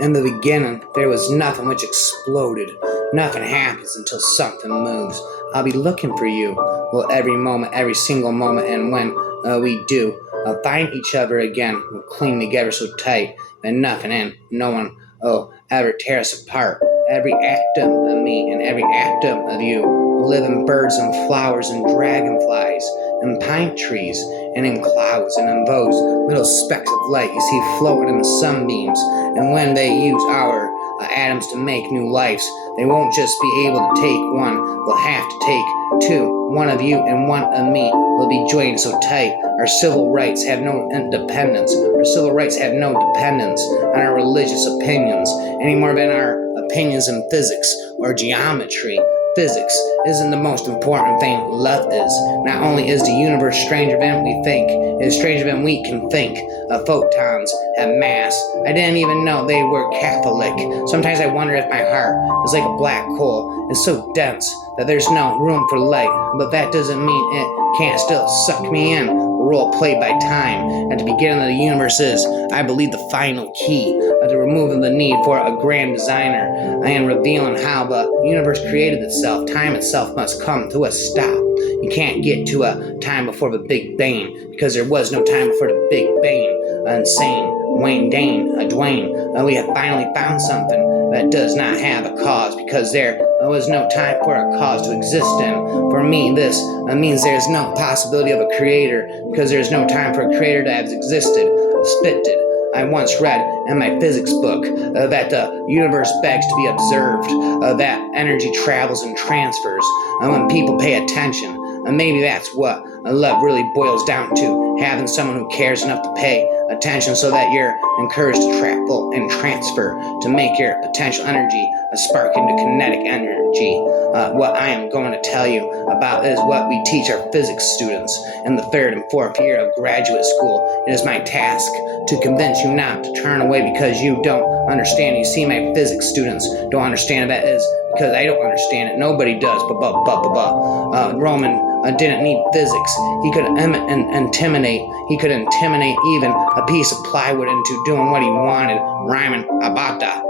In the beginning, there was nothing which exploded. Nothing happens until something moves. I'll be looking for you. Well, every moment, every single moment, and when we do, find each other again. We'll cling together so tight that nothing and no one ever tear us apart. Every atom of me and every atom of you will live in birds and flowers and dragonflies and pine trees and in clouds and in those little specks of light you see floating in the sunbeams. And when they use our atoms to make new lives, they won't just be able to take one, they'll have to take two. One of you and one of me will be joined so tight. Our civil rights have no independence. Our civil rights have no dependence on our religious opinions any more than our opinions in physics or geometry. Physics isn't the most important thing. Love is. Not only is the universe stranger than we think, it is stranger than we can think. Photons have mass. I didn't even know they were Catholic. Sometimes I wonder if my heart is like a black hole. It's so dense that there's no room for light. But that doesn't mean it can't still suck me in. Role played by time. At the beginning of the universe is, I believe, the final key to removing the need for a grand designer and revealing how the universe created itself. Time itself must come to a stop. You can't get to a time before the Big Bang because there was no time before the Big Bang. Insane. Wayne Dane, Dwayne, we have finally found something that does not have a cause because there was no time for a cause to exist in. For me, this means there's no possibility of a creator because there's no time for a creator to have existed. Spitted. I once read in my physics book that the universe begs to be observed, that energy travels and transfers when people pay attention. Maybe that's what love really boils down to, having someone who cares enough to pay attention so that you're encouraged to travel and transfer to make your potential energy a spark into kinetic energy. What I am going to tell you about is what we teach our physics students in the 3rd and 4th year of graduate school. It is my task to convince you not to turn away because you don't understand. You see, my physics students don't understand. That is because I don't understand it. Nobody does. Roman didn't need physics. He could intimidate. He could intimidate even a piece of plywood into doing what he wanted. Rhyming abata.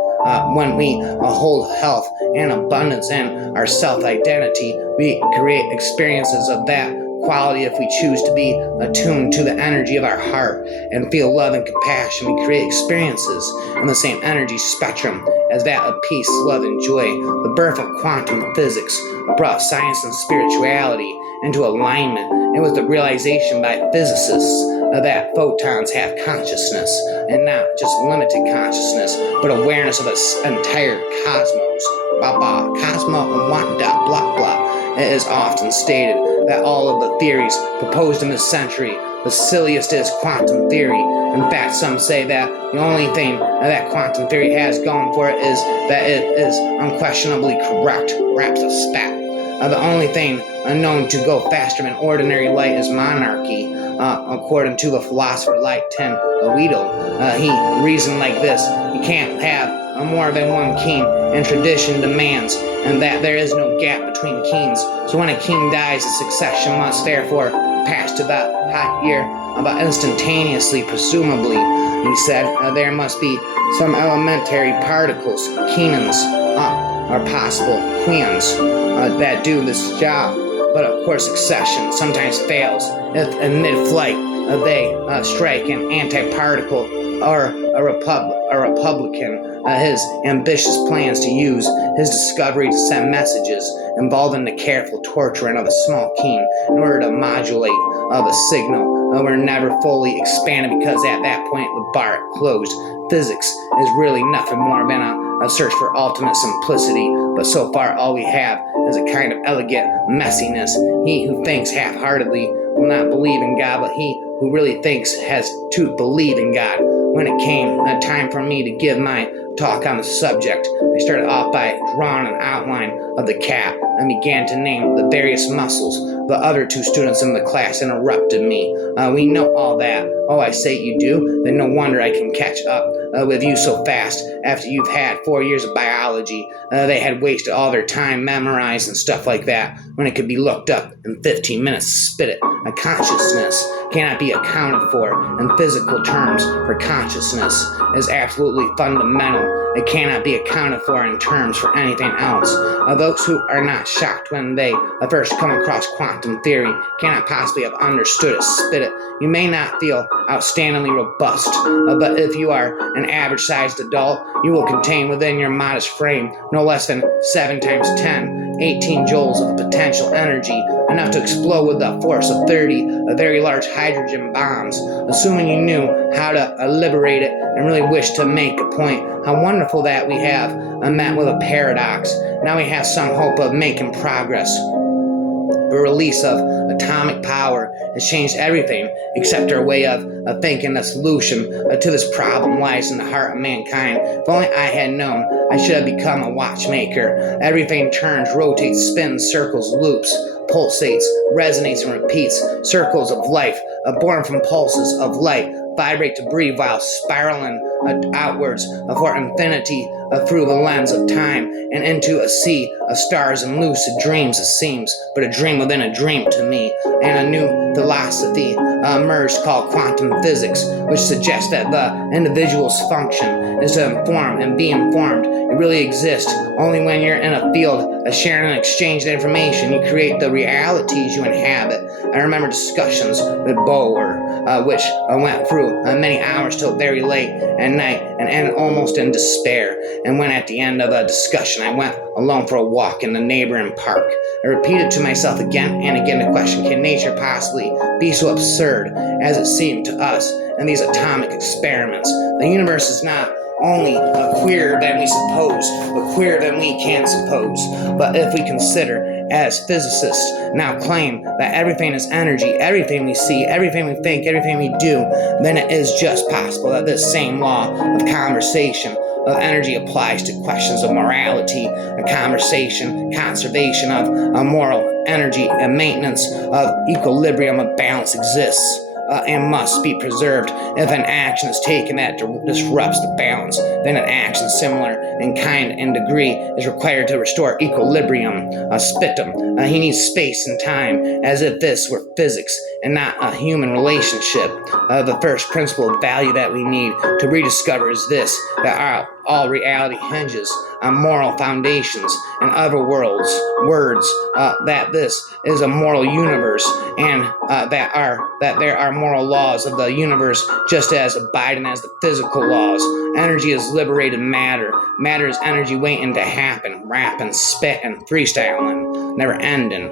When we hold health and abundance in our self-identity, we create experiences of that quality. If we choose to be attuned to the energy of our heart and feel love and compassion, we create experiences in the same energy spectrum as that of peace, love, and joy. The birth of quantum physics brought science and spirituality into alignment. It was the realization by physicists that photons have consciousness, and not just limited consciousness, but awareness of its entire cosmos. Cosmo Wanda, blah blah. It is often stated that all of the theories proposed in this century, the silliest is quantum theory. In fact, some say that the only thing that quantum theory has going for it is that it is unquestionably correct. Raps a spat. The only thing known to go faster than ordinary light is monarchy, according to the philosopher like Ten Weedle. He reasoned like this: you can't have more than one king, and tradition demands and that there is no gap between kings. So when a king dies, the succession must therefore pass to the high year about instantaneously, presumably. He said there must be some elementary particles, kingdoms, or possible queens that do this job. But of course, succession sometimes fails if in mid-flight they strike an anti-particle or a Republican. His ambitious plans to use his discovery to send messages involving the careful torturing of a small king in order to modulate the signal were never fully expanded because at that point the bar closed. Physics is really nothing more than a search for ultimate simplicity, but so far all we have is a kind of elegant messiness. He who thinks half-heartedly will not believe in God, but he who really thinks has to believe in God. When it came time for me to give my talk on the subject, I started off by drawing an outline of the cat and began to name the various muscles. The other two students in the class interrupted me. We know all that. Oh, I say you do? Then no wonder I can catch up with you so fast after you've had 4 years of biology. They had wasted all their time memorized and stuff like that when it could be looked up in 15 minutes. Spit it. A consciousness cannot be accounted for in physical terms, for consciousness is absolutely fundamental. It cannot be accounted for in terms for anything else. Those who are not shocked when they first come across quantum theory cannot possibly have understood it. Spit it. You may not feel outstandingly robust, but if you are an average-sized adult, you will contain within your modest frame no less than 7 times 10, 18 joules of potential energy, enough to explode with the force of 30 very large hydrogen bombs. Assuming you knew how to liberate it and really wish to make a point, how wonderful that we have met with a paradox. Now we have some hope of making progress. The release of atomic power has changed everything except our way of thinking. The solution to this problem lies in the heart of mankind. If only I had known, I should have become a watchmaker. Everything turns, rotates, spins, circles, loops, pulsates, resonates, and repeats. Circles of life, born from pulses of light, vibrate to breathe while spiraling outwards for infinity through the lens of time and into a sea of stars and lucid dreams. It seems but a dream within a dream to me, and a new philosophy emerged called quantum physics, which suggests that the individual's function is to inform and be informed. It really exists only when you're in a field of sharing and exchanging information. You create the realities you inhabit. I remember discussions with Boer, which went through many hours till very late at night and ended almost in despair. And when at the end of the discussion I went alone for a walk in the neighboring park, I repeated to myself again and again the question, can nature possibly be so absurd as it seemed to us in these atomic experiments? The universe is not only queerer than we suppose, but queerer than we can suppose. But if we consider, as physicists now claim, that everything is energy, everything we see, everything we think, everything we do, then it is just possible that this same law of conservation of energy applies to questions of morality, conservation of moral energy, and maintenance of equilibrium of balance exists and must be preserved. If an action is taken that disrupts the balance, then an action similar in kind and degree is required to restore equilibrium. Spittum. He needs space and time, as if this were physics and not a human relationship. The first principle of value that we need to rediscover is this, that all reality hinges on moral foundations. In other words, that this is a moral universe, and that there are moral laws of the universe just as abiding as the physical laws. Energy is liberated matter. Matter is energy waiting to happen, rapping, spitting, freestyling, never ending.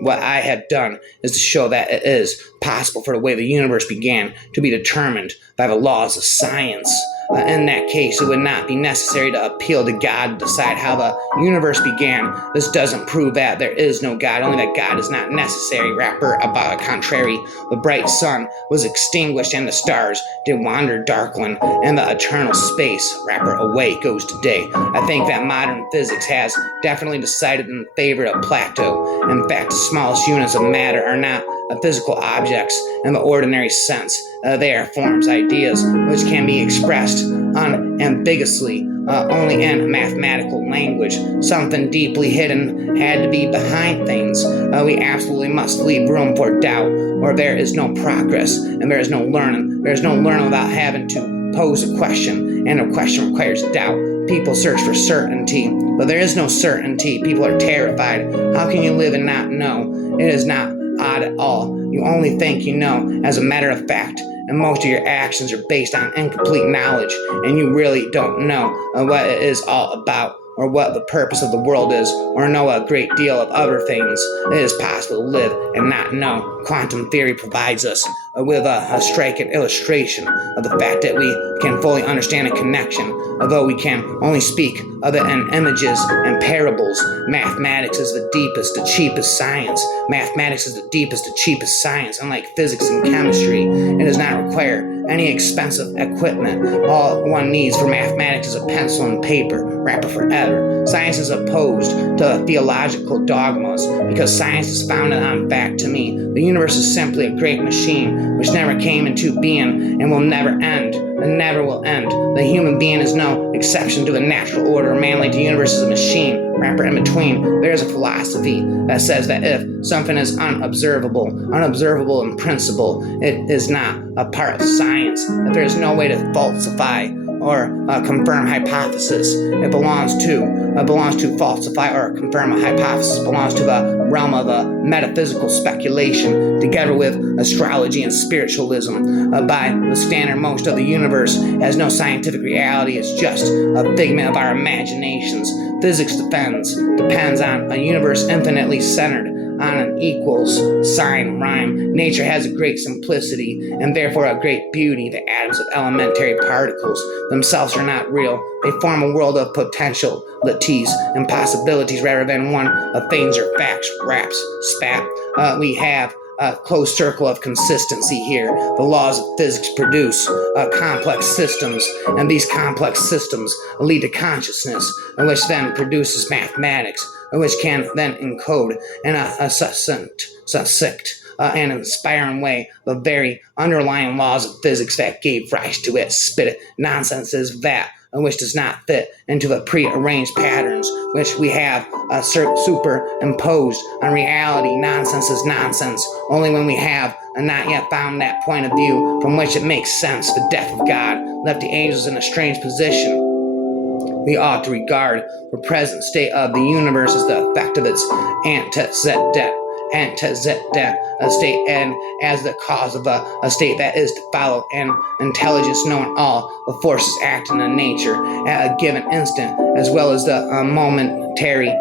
What I have done is to show that it is possible for the way the universe began to be determined by the laws of science. In that case, it would not be necessary to appeal to God to decide how the universe began. This doesn't prove that there is no God, only that God is not necessary. Rapper about the contrary, the bright sun was extinguished and the stars did wander darkling, and the eternal space, rapper, away goes today. I think that modern physics has definitely decided in favor of Plato. In fact, the smallest units of matter are not physical objects in the ordinary sense. They are forms, ideas, which can be expressed unambiguously only in mathematical language. Something deeply hidden had to be behind things. We absolutely must leave room for doubt, or there is no progress, and there is no learning. There is no learning without having to pose a question, and a question requires doubt. People search for certainty, but there is no certainty. People are terrified. How can you live and not know? It is not odd at all. You only think you know as a matter of fact, and most of your actions are based on incomplete knowledge, and you really don't know what it is all about, or what the purpose of the world is, or know a great deal of other things. It is possible to live and not know. Quantum theory provides us with a striking illustration of the fact that we can fully understand a connection, although we can only speak of it in images and parables. Mathematics is the deepest, the cheapest science. Mathematics is the deepest, the cheapest science. Unlike physics and chemistry, it does not require any expensive equipment. All one needs for mathematics is a pencil and paper, rapper forever. Science is opposed to theological dogmas because science is founded on fact. To me, the universe is simply a great machine which never came into being and will never end. and never will end. The human being is no exception to the natural order. Man, like the universe, is a machine, wrapper in between. There's a philosophy that says that if something is unobservable in principle, it is not a part of science, that there is no way to falsify or confirm hypothesis. It belongs to falsify or confirm a hypothesis, belongs to the realm of metaphysical speculation, together with astrology and spiritualism. By the standard, most of the universe has no scientific reality. It's just a figment of our imaginations. Physics depends on a universe infinitely centered on an equals sign rhyme. Nature has a great simplicity and therefore a great beauty. The atoms of elementary particles themselves are not real. They form a world of potentialities and possibilities rather than one of things or facts, raps, spat. We have a closed circle of consistency here. The laws of physics produce complex systems, and these complex systems lead to consciousness, which then produces mathematics, which can then encode in a succinct and inspiring way the very underlying laws of physics that gave rise to it. Spit it. Nonsense is that which does not fit into the prearranged patterns which we have superimposed on reality. Nonsense is nonsense only when we have not yet found that point of view from which it makes sense. The death of God left the angels in a strange position. We ought to regard the present state of the universe as the effect of its antecedent state, and as the cause of a state that is to follow. An intelligence knowing all the forces acting in nature at a given instant, as well as the momentary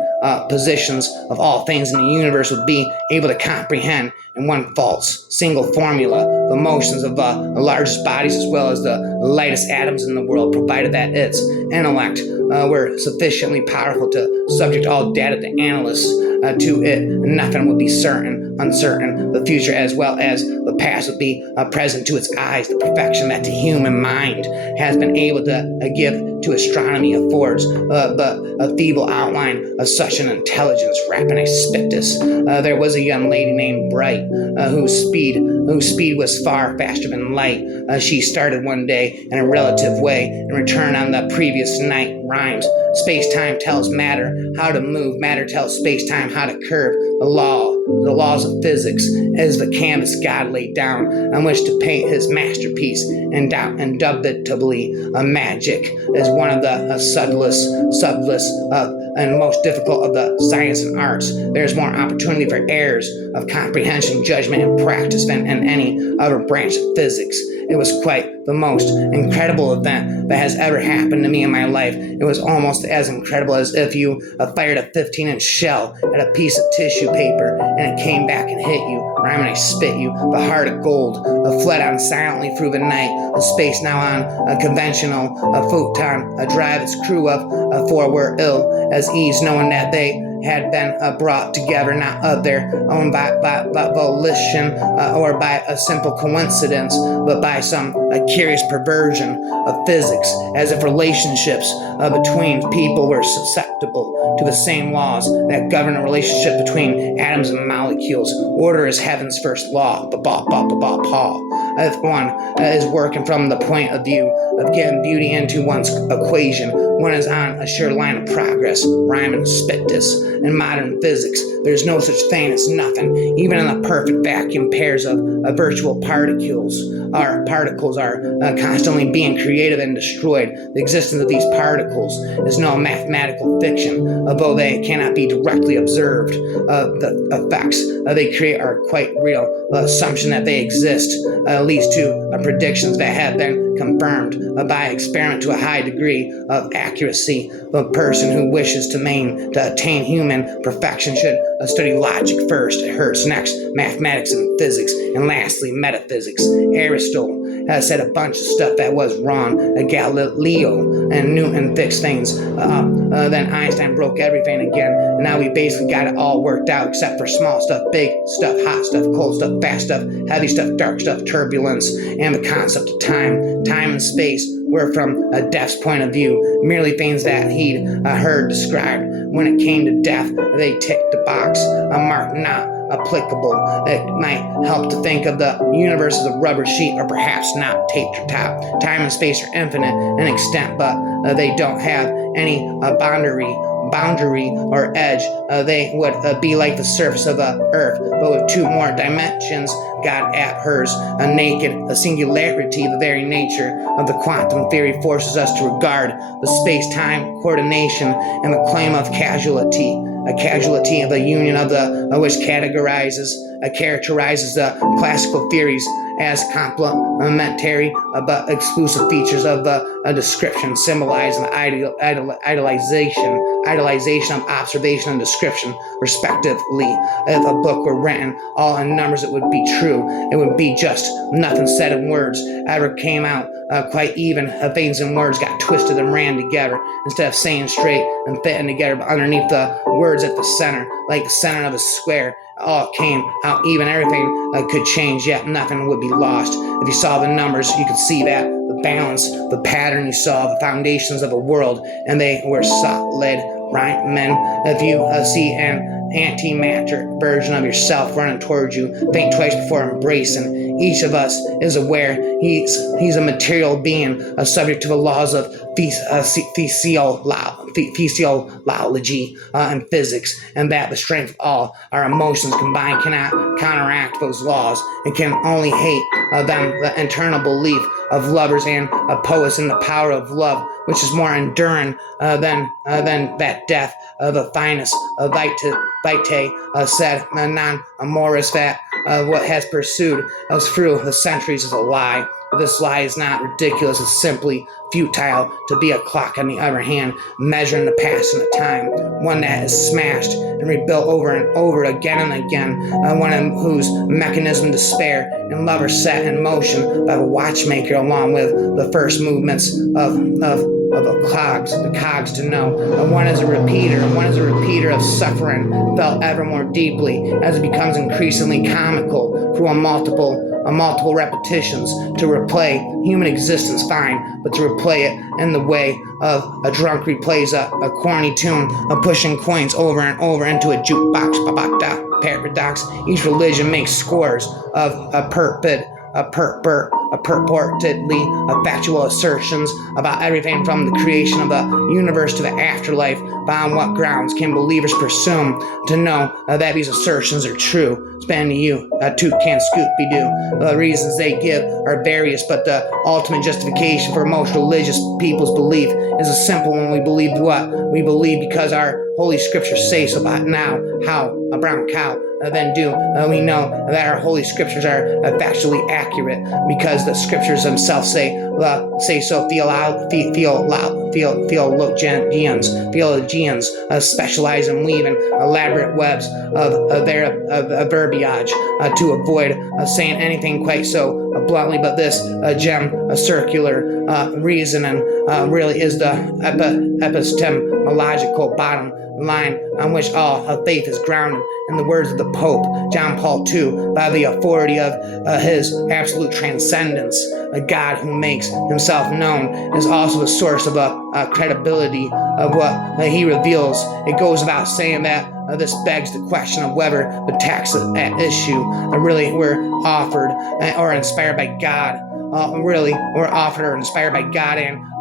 positions of all things in the universe, would be able to comprehend in one false single formula the motions of the largest bodies as well as the lightest atoms in the world, provided that its intellect were sufficiently powerful to subject all data to analysts to it. Nothing would be uncertain. The future as well as the past would be present to its eyes. The perfection that the human mind has been able to give to astronomy affords but a feeble outline of such an intelligence. Rapping, I spit this. There was a young lady named Bright whose speed was far faster than light. She started one day in a relative way and returned on the previous night. Rhymes. Space-time tells matter how to move. Matter tells space-time how to curve. The laws of physics is the canvas God laid down on which to paint his masterpiece. Indubitably, magic is one of the subtlest and most difficult of the science and arts. There's more opportunity for errors of comprehension, judgment, and practice than in any other branch of physics. It was quite the most incredible event that has ever happened to me in my life. It was almost as incredible as if you fired a 15-inch shell at a piece of tissue paper and it came back and hit you. Rhyme, and I spit you. The heart of gold fled on silently through the night. The space now on a conventional photon drive. Its crew of four were ill as ease, knowing that they had been brought together not of their own by volition or by a simple coincidence, but by some curious perversion of physics, as if relationships between people were susceptible to the same laws that govern a relationship between atoms and molecules. Order is heaven's first law. Paul. If one is working from the point of view of getting beauty into one's equation, one is on a sure line of progress. Rhyme and spit this. In modern physics, there's no such thing as nothing. Even in the perfect vacuum, pairs of virtual particles are constantly being created and destroyed. The existence of these particles is no mathematical fiction, although they cannot be directly observed. The effects they create are quite real. The assumption that they exist leads to predictions that have been confirmed by experiment to a high degree of accuracy. The person who wishes to attain human perfection should study logic first. It hurts next, mathematics and physics, and lastly, metaphysics. Aristotle has said a bunch of stuff that was wrong. Galileo and Newton fixed things up. Then Einstein broke everything again. And now we basically got it all worked out except for small stuff, big stuff, hot stuff, cold stuff, fast stuff, heavy stuff, dark stuff, turbulence, and the concept of time. Time and space were, from a deaf's point of view, merely things that he'd heard described. When it came to death, they ticked the box marked not applicable. It might help to think of the universe as a rubber sheet, or perhaps not top. Time and space are infinite in extent, but they don't have any boundary or edge. They would be like the surface of the earth, but with two more dimensions. God at hers, a singularity. The very nature of the quantum theory forces us to regard the space-time coordination and the claim of causality, a causality of the union of the which characterizes the classical theories as complementary but exclusive features of a description, symbolizing the idolization of observation and description, respectively. If a book were written all in numbers, it would be true. It would be just nothing said in words ever came out quite even. Things and words got twisted and ran together instead of saying straight and fitting together, but underneath the words at the center, like the center of a square, all came out even. Everything could change, yet nothing would be lost. If you saw the numbers, you could see that the balance, the pattern. You saw the foundations of a world, and they were solid, right, men? If you see an antimatter version of yourself running towards you, think twice before embracing. Each of us is aware he's a material being, subject to the laws of physiology and physics, and that the strength of all our emotions combined cannot counteract those laws, and can only hate them. The internal belief of lovers and poets in the power of love, which is more enduring than that death of the finest Vitae said, non-amoris, that what has pursued us through the centuries is a lie. This lie is not ridiculous, it's simply futile. To be a clock, on the other hand, measuring the past and the time, one that is smashed and rebuilt over and over again and again, one whose mechanism despair and love are set in motion by the watchmaker, along with the first movements of the cogs to know. One is a repeater of suffering, felt ever more deeply as it becomes increasingly comical through multiple repetitions. To replay human existence, fine, but to replay it in the way of a drunk replays a corny tune of pushing coins over and over into a jukebox. Paradox. Each religion makes scores of purportedly factual assertions about everything from the creation of the universe to the afterlife. But on what grounds can believers presume to know that these assertions are true? Span to you, toot can Scooby-Doo. The reasons they give are various, but the ultimate justification for most religious people's belief is a simple one. We believe what? We believe because our holy scriptures say so. About now, how a brown cow then do. We know that our holy scriptures are factually accurate because the scriptures themselves say so. Theologians specialize in weaving elaborate webs of verbiage to avoid saying anything quite so bluntly. But this circular reasoning really is the epistemological bottom line on which all of faith is grounded. In the words of the Pope John Paul II, by the authority of his absolute transcendence, a God who makes himself known is also the source of credibility of what he reveals. It goes without saying that this begs the question of whether the texts at issue really were offered or inspired by God. And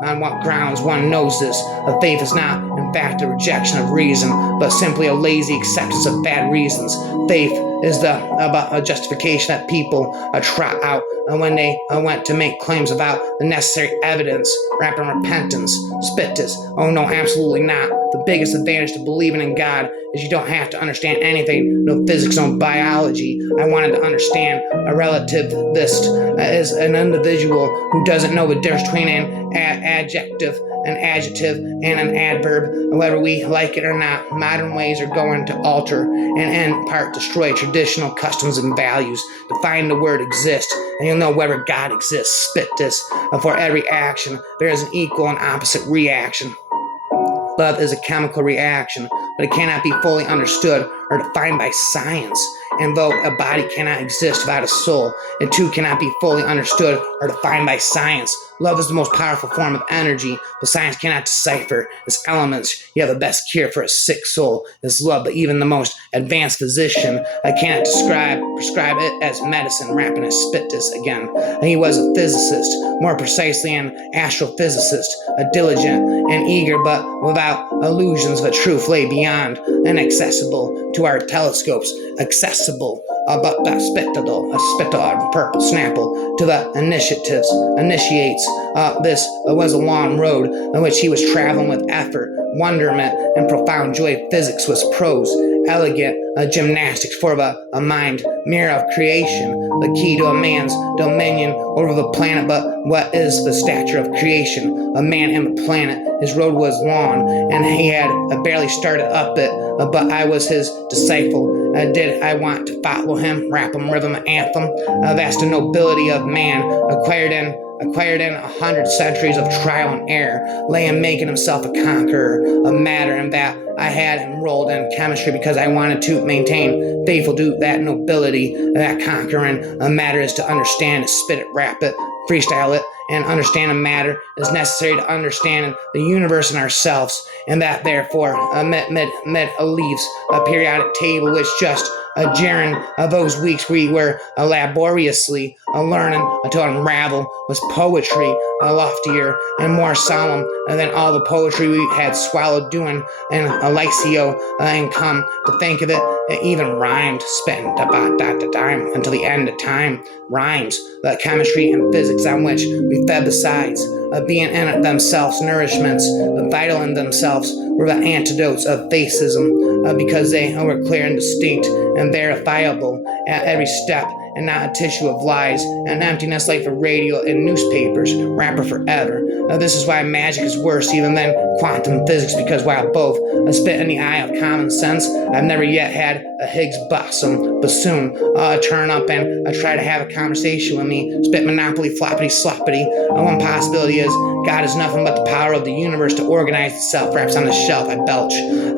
on what grounds one knows this. Faith is not, in fact, a rejection of reason, but simply a lazy acceptance of bad reasons. Faith is a justification that people trot out when they went to make claims about the necessary evidence, rapid repentance, spiritus. Oh no, absolutely not. The biggest advantage to believing in God is you don't have to understand anything, no physics, no biology. I wanted to understand a relativist as an individual who doesn't know the difference between an adjective and an adverb. Whether we like it or not, modern ways are going to alter and in part destroy traditional customs and values. Define the word exist, and you'll know whether God exists. Spiritus. For every action, there is an equal and opposite reaction. Love is a chemical reaction, but it cannot be fully understood or defined by science. And though a body cannot exist without a soul, it too cannot be fully understood or defined by science. Love is the most powerful form of energy, but science cannot decipher its elements. You have the best cure for a sick soul is love, but even the most advanced physician cannot prescribe it as medicine. Rapping a spit this again. He was a physicist, more precisely an astrophysicist, a diligent and eager, but without illusions. The truth lay beyond, inaccessible to our telescopes, accessible but spectacle, a spectacle of purple snapple to the initiates. This was a long road on which he was traveling with effort, wonderment, and profound joy. Physics was prose, elegant gymnastics for a mind, mirror of creation, the key to a man's dominion over the planet. But what is the stature of creation? A man and the planet. His road was long, and he had barely started up it, but I was his disciple. Did I want to follow him? Rap him, rhythm, anthem. That's the nobility of man, acquired in 100 centuries of trial and error, laying making himself a conqueror of matter, and that I had enrolled in chemistry because I wanted to maintain faithful to that nobility. That conquering matter is to understand it, spit it, rap it, freestyle it, and understanding matter is necessary to understanding the universe and ourselves, and that therefore leaves a periodic table which just during those weeks we were laboriously learning to unravel was poetry loftier and more solemn than all the poetry we had swallowed doing in Alexio, and come to think of it, it even rhymed, spitting time until the end of time. Rhymes, the chemistry and physics on which we fed the sides, being in themselves nourishments, vital in themselves, were the antidotes of fascism, because they were clear and distinct and verifiable at every step, and not a tissue of lies and emptiness like the radio and newspapers. Rapper forever. This is why magic is worse even than quantum physics, because while both spit in the eye of common sense, I've never yet had a Higgs bosom bassoon turn up and try to have a conversation with me. Spit monopoly, floppity, sloppity. One possibility is God is nothing but the power of the universe to organize itself. Perhaps on the shelf, I belch.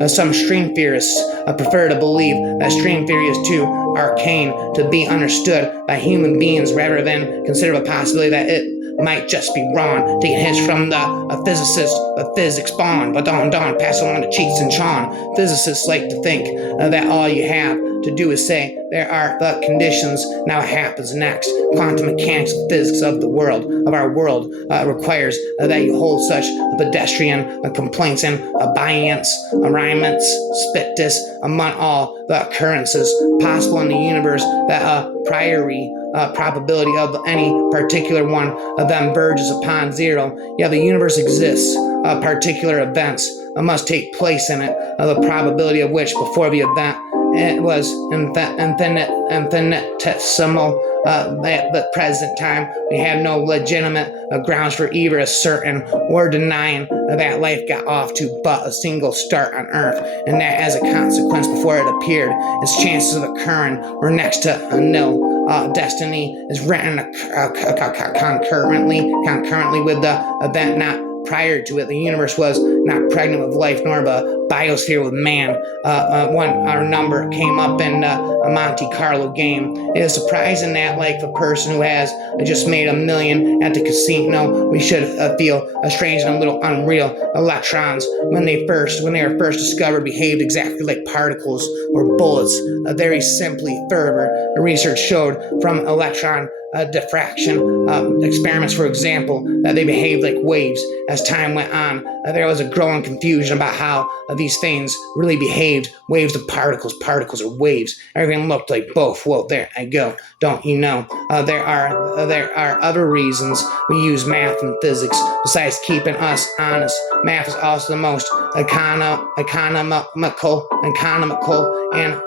Some string theorists prefer to believe that string theory is too arcane to be understood by human beings, rather than consider the possibility that it might just be wrong. Taking hints from the physicist, the physics bond, but don't pass along to Cheats and Sean. Physicists like to think that all you have to do is say there are the conditions, now it happens next. Quantum mechanics of physics of the world, of our world, requires that you hold such pedestrian complaints and abeyance, arraignments, spit this among all the occurrences possible in the universe, that a priori probability of any particular one of them verges upon zero. Yeah, the universe exists. Particular events must take place in it, the probability of which before the event it was infinitesimal. At the present time, we have no legitimate grounds for either asserting or denying that life got off to but a single start on Earth, and that as a consequence, before it appeared, its chances of occurring were next to nil. Destiny is written concurrently with the event, not prior to it. The universe was not pregnant with life, nor the biosphere with man. When our number came up in a Monte Carlo game, it is surprising that, like the person who has just made $1 million at the casino, we should feel strange and a little unreal. Electrons, when they were first discovered, behaved exactly like particles or bullets. Very simply, further research showed from electron diffraction experiments, for example, that they behaved like waves. As time went on, there was a growing confusion about how these things really behaved. Waves of particles or waves. Everything looked like both. Well, there I go. Don't you know? There are other reasons we use math and physics besides keeping us honest. Math is also the most economical and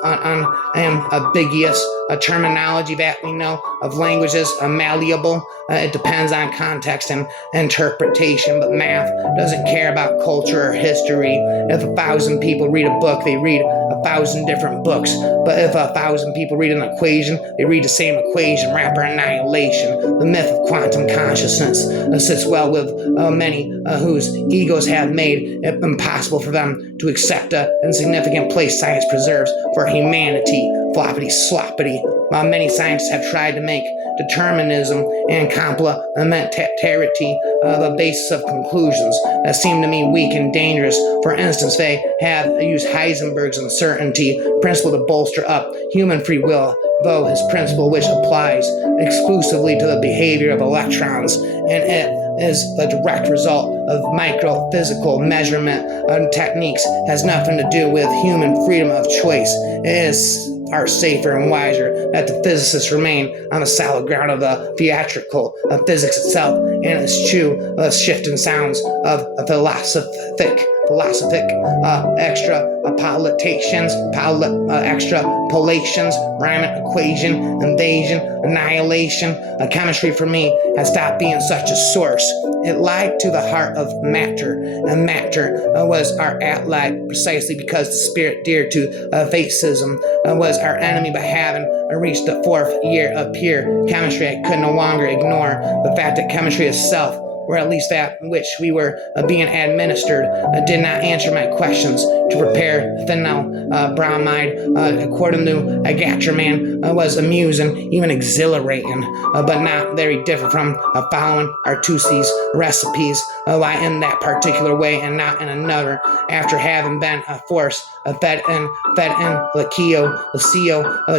unambiguous terminology that we know of. Languages malleable. It depends on context and interpretation, but math doesn't care about culture or history. If 1,000 people read a book, they read 1,000 different books. But if 1,000 people read an equation, they read the same equation. Rapper annihilation. The myth of quantum consciousness sits well with many whose egos have made it impossible for them to accept the insignificant place science preserves for humanity. Floppity sloppity. While many scientists have tried to make determinism and complementarity, the basis of conclusions that seem to me weak and dangerous. For instance, they have used Heisenberg's uncertainty principle to bolster up human free will, though his principle, which applies exclusively to the behavior of electrons, and it is the direct result of microphysical measurement techniques, has nothing to do with human freedom of choice. It is far safer and wiser that the physicists remain on the solid ground of the theatrical of physics itself, and eschew the shifting sounds of philosophic extrapolations, rhyming equation, invasion, annihilation. Chemistry for me has stopped being such a source. It lied to the heart of matter, and matter was our ally precisely because the spirit dear to fascism was our enemy. But having reached the fourth year of pure chemistry, I could no longer ignore the fact that chemistry itself, or at least that which we were being administered, did not answer my questions. To prepare phenyl bromide, according to Gatcherman, was amusing, even exhilarating, but not very different from following Artusi's recipes. Why in that particular way and not in another, after having been forced fed in the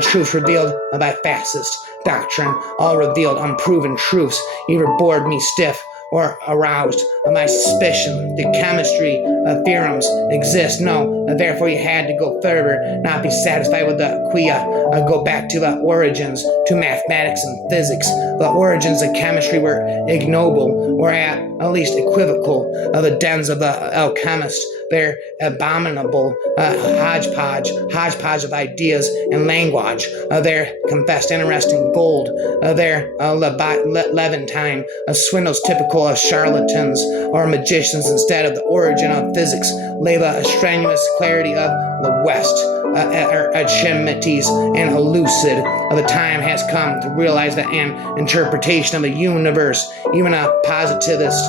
truth revealed by fascist doctrine, all revealed unproven truths, either bored me stiff or aroused my suspicion. The chemistry theorems exist. No, therefore you had to go further, not be satisfied with the quia. Go back to the origins, to mathematics and physics. The origins of chemistry were ignoble, or at least equivocal. The dens of the alchemists, their abominable hodgepodge of ideas and language, their confessed interesting gold, their Levantine swindles typical of charlatans or magicians. Instead of the origin of physics lay the strenuous clarity of the West, Archimedes and Elucid. The time has come to realize that an interpretation of the universe, even a positivist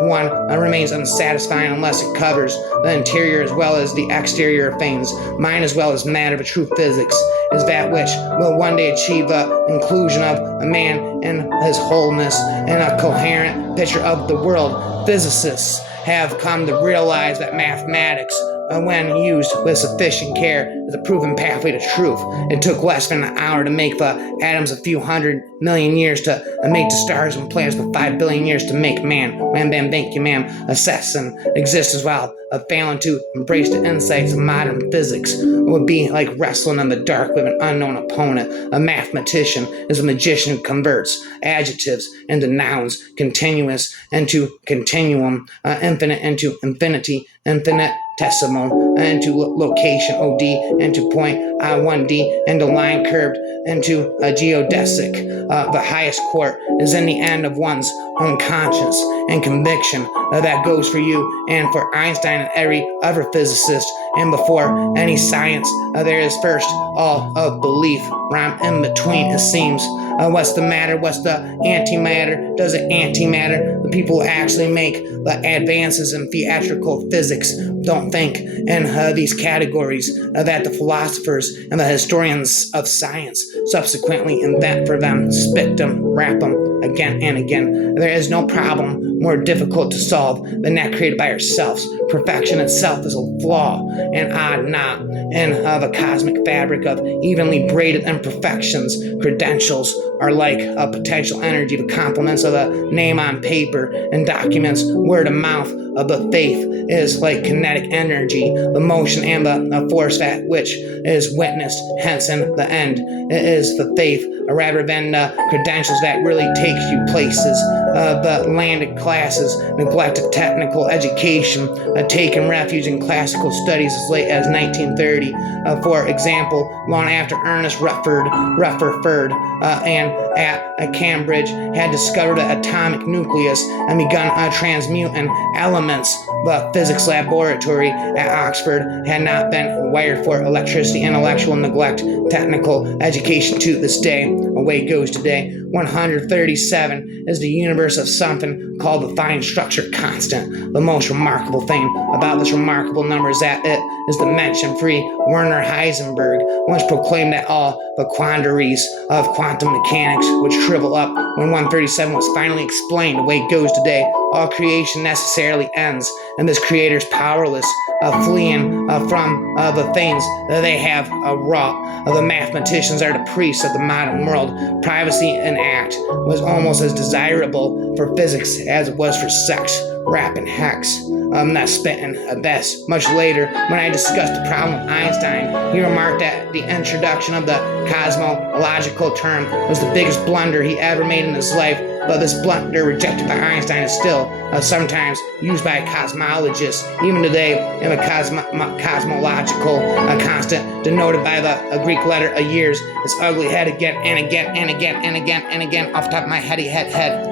one, remains unsatisfying unless it covers the interior as well as the exterior of things, mind as well as matter. But true physics is that which will one day achieve the inclusion of a man in his wholeness and a coherent picture of the world. Physicists have come to realize that mathematics, when used with sufficient care, is a proven pathway to truth. It took less than an hour to make the atoms, a few 100 million years to make the stars and planets, but 5 billion years to make man. Wham bam thank you ma'am. Assassin exists as well. Failing to embrace the insights of modern physics would be like wrestling in the dark with an unknown opponent. A mathematician is a magician who converts adjectives into nouns, continuous into continuum, infinite into infinity, infinitesimal into location, OD into point, I1D into line curved into a geodesic. The highest court is in the end of one's own conscience and conviction. That goes for you and for Einstein and every other physicist. And before any science, there is first all of belief. Rhyme in between, it seems. What's the matter? What's the antimatter? Does it antimatter? The people who actually make the advances in theatrical physics don't think in these categories that the philosophers and the historians of science subsequently invent for them, spit them, rap them again and again. There is no problem more difficult to solve than that created by ourselves. Perfection itself is a flaw, an odd knot in the cosmic fabric of evenly braided imperfections. Credentials are like a potential energy. The complements of the name on paper and documents. Word of mouth of the faith is like kinetic energy, the motion and the force that which is witnessed. Hence, in the end, it is the faith rather than the credentials that really takes you places. The landed classes neglected technical education, taking refuge in classical studies as late as 1930. For example, long after Ernest Rutherford and at Cambridge had discovered the atomic nucleus and begun transmuting elements. The physics laboratory at Oxford had not been wired for electricity. Intellectual neglect, technical education to this day. Away goes today. 137 is the universe of something called the fine structure constant. The most remarkable thing about this remarkable number is that it is dimension-free. Werner Heisenberg once proclaimed that all the quandaries of quantum mechanics would shrivel up when 137 was finally explained. The way it goes today, all creation necessarily ends, and this creator is powerless, fleeing from the things that they have wrought. The mathematicians are the priests of the modern world. Privacy in act was almost as desirable for physics as it was for sex, rap, and hex. I'm not spitting this. Much later, when I discussed the problem with Einstein, he remarked that the introduction of the cosmological term was the biggest blunder he ever made in his life. But this blunder rejected by Einstein is still sometimes used by cosmologists. Even today, in a cosmological constant denoted by the Greek letter years, it's ugly head again and again and again and again and again off the top of my head.